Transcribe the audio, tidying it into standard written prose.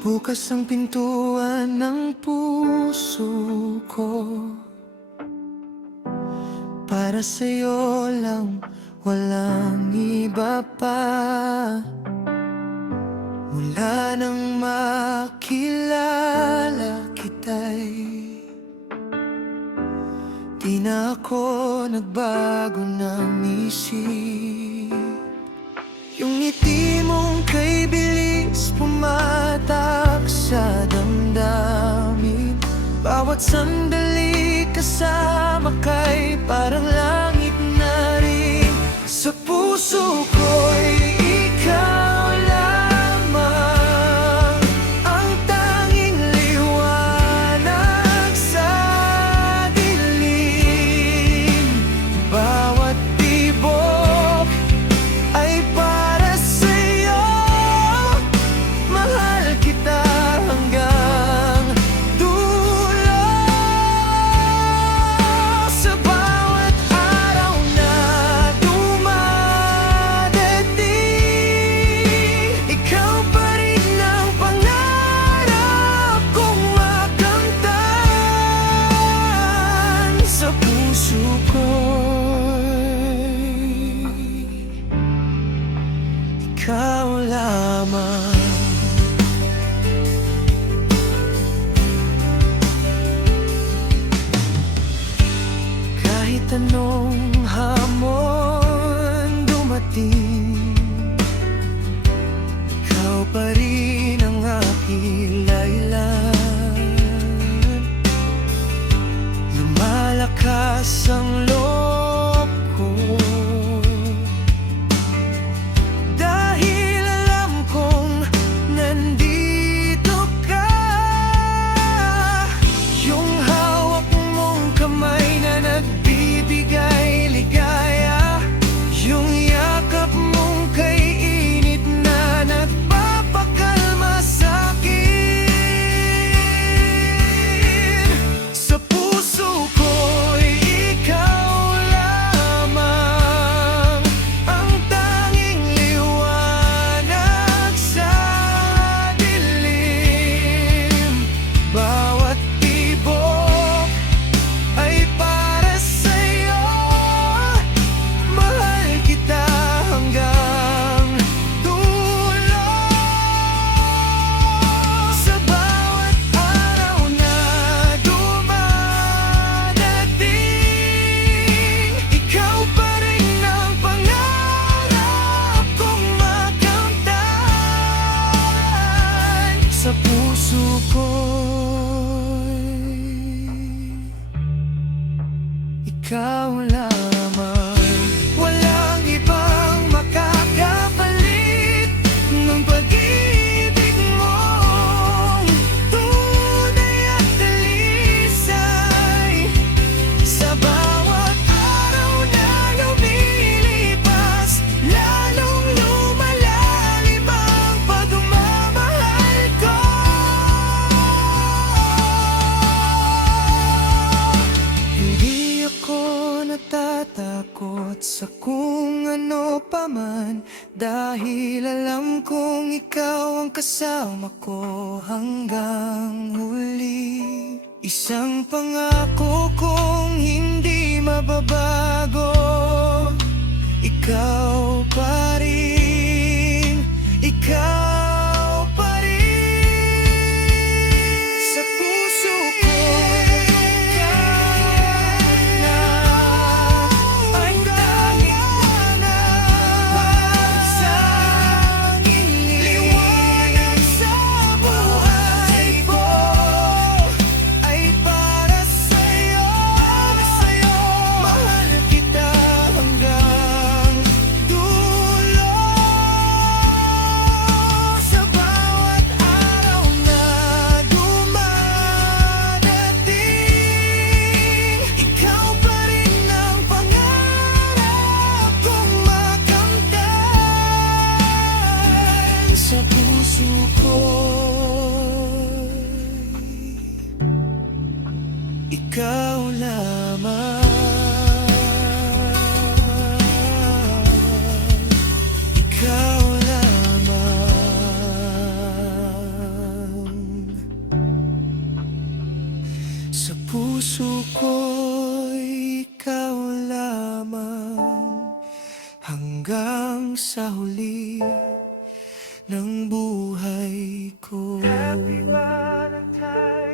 Bukas ang pintuan ng puso ko. Para sa'yo lang, walang iba pa. Mula nang makilala kita'y di na ako nagbago ng isip. Yung ngiti mong kay bilis pumatak sa damdamin. Bawat sandali kasama kay parang langit na rin. Sa puso ko'y ikaw lamang ang tanging liwanag sa dilim. Bawat tibok ay para sa'yo. Mahal kita hanggang dulo. Sa bawat araw na dumadating, ikaw pa rin ang pangarap kong makamtan. Sa puso ko'y ikaw lamang. Kahit anong hamon dumating, ikaw pa rin ang aking laylan. Lumalakas ang loob ko dahil alam kong nandito ka. Yung hawak mong kamay na nagbibigay ligaya, yung yakap mong kay init na nagpapakalma sa'kin. Sa puso ko'y ikaw lamang ang tanging liwanag sa dilim. Bawat tibok ay para sa'yo. Mahal kita hanggang dulo. Sa bawat araw na dumadating, ikaw pa rin ang pangarap kong makamtan. Sa puso ko'y ikaw lamang. Walang ibang makakapalit ng pag-ibig mong tunay at dalisay. Sa bawat araw na lumilipas, lalong lumalalim ang pagmamahal ko. Hindi ako natatakot sa kung ano paman, dahil alam kong ikaw ang kasama ko hanggang huli. Isang pangako kong hindi mababago, ikaw pa rin, ikaw pa rin. Sa puso ko, ikaw na ang tanging sa liwanag sa buhay ko. Ay para sa'yo, mahal kita hanggang dulo. Sa bawat araw na dumadating, ikaw pa rin ang pangarap kong makamtan. Sa puso ko'y ikaw lamang. Ikaw lamang. hanggang sa huli ng buhay ko. Happy Valentine's